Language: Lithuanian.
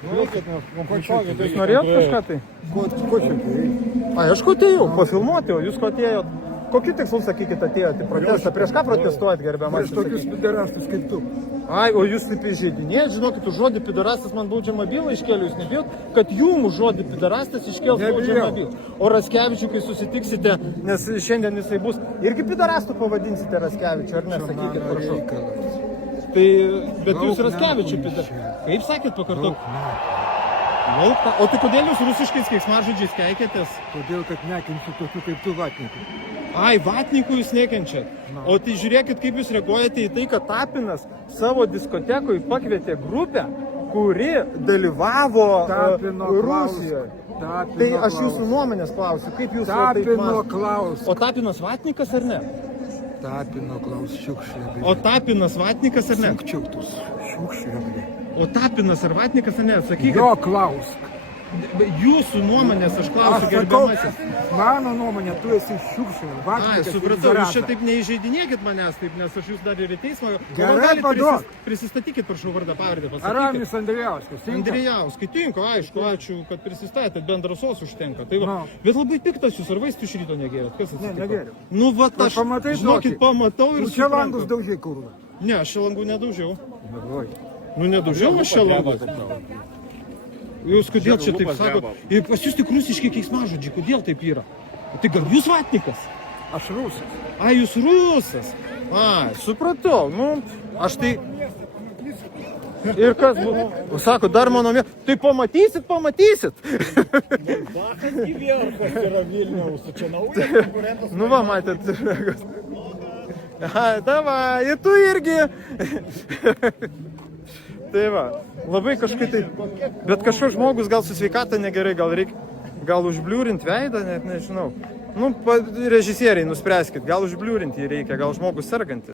Jūs norėjot kažką tai? Ko čia tai? Ai, aš ko atėjau, pafilmuoti, o jūs ko atėjot? Kokiu tikslu, sakykit, atėjote į protestą? Prieš ką protestuojat, gerbiamas? Prieš tokius piderastus kaip tu. Ai, o jūs taip įžeidinėjat, žinokit, už žodį piderastas man baudžiamą bylą iškėlė, jūs nebijot, kad jums žodį piderastas iškėls baudžiamą bylą. O Raskevičių, kai susitiksite, nes šiandien jisai bus, irgi piderastu pavadinsite Raskevičių, ar ne, sakykit, prašau. Tai, bet jūs Raskevičių piderastas. Kaip sakėt, pakartok? Laukta. O tai kodėl jūs rusiškais keiksmažodžiais keikėtės? Todėl, kad nekenčiu tokių kaip tu vatnikų. Ai, vatnikų jūs nekenčiat. O tai žiūrėkit, kaip jūs reaguojate į tai, kad Tapinas savo diskotekoje pakvietė grupę, kuri dalyvavo Rusijoje. Tai aš jūsų nuomonės klausiu, kaip jūs Tapino klaus. O Tapinas vatnikas ar ne? Tapino klaus šiukšlė. O Tapinas vatnikas ar ne? Sukčiautus šiukšlė. O Tapinas ar vatnikas ar ne? Sakykit. Jo klausk. Jūsų nuomonės aš klausiu, Aš gerbiamasis. mano nuomonė, tu esi šiukšlė. Ai, supratau, jūs čia taip neįžeidinėkit manęs, taip, nes aš jūs dar ir į teismą. Gerai, paduok. Prisistatykit, prašau, vardą pavardę, pasakykit. Aramis Andrijauskas. Andrijauskai, tinka, aišku, ačiū, kad prisistatėt, bendrasos užtenka. Tai va, bet labai piktas jūs, ar vaistų iš ryto negėrėt? Kas atsitiko? Ne, negėriau. Nu, va, aš, pamatai žinokit, tokį? pamatau ir Tu čia langus daužiai kurva. Ne, aš čia langų nedaužiau. Davai. Nu, nedaužiau aš čia langus. Jūs kodėl čia taip sakot? Ir pas jūs tik rusiški keiksmažodžiai, kodėl taip yra? Tai gal jūs vatnikas? Aš rusas. Ai, jūs rusas. Ai, supratau, nu, aš tai... Ir kas buvo? Sako, dar mano mė... Tai pamatysit, pamatysit. Bachas Gyvierkas yra Vilniaus, čia naujas konkurentas. Nu va, matėt. Ai, davai, ir tu irgi. Tai va, labai kažkaip tai... Bet kažkoks žmogus gal su sveikata negerai, gal reikia... Gal užbliūrint veidą, net nežinau. Nu, režisieriai, nuspręskit, gal užbliūrint jį reikia, gal žmogus sergantis.